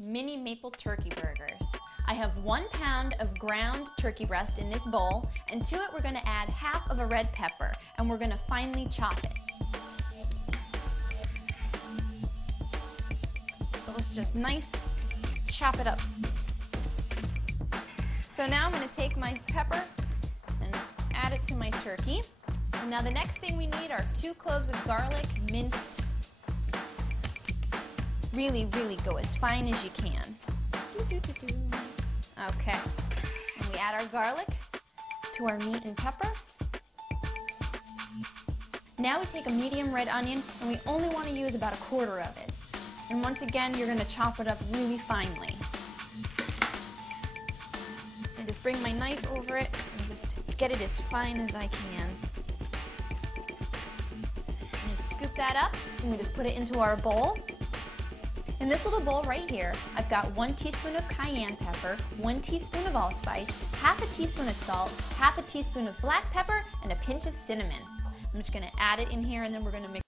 mini maple turkey burgers. I have 1 pound of ground turkey breast in this bowl, and to it we're going to add half of a red pepper, and we're going to finely chop it. So let's just chop it up. So now I'm going to take my pepper and add it to my turkey. And now the next thing we need are 2 cloves of garlic, minced. Really go as fine as you can. Okay, and we add our garlic to our meat and pepper. Now we take a medium red onion, and we only want to use about 1/4 of it. And once again, you're going to chop it up really finely. I just bring my knife over it and just get it as fine as I can. And just scoop that up, and we just put it into our bowl. In this little bowl right here, I've got 1 teaspoon of cayenne pepper, 1 teaspoon of allspice, half a teaspoon of salt, half a teaspoon of black pepper, and a pinch of cinnamon. I'm just going to add it in here, and then we're going to mix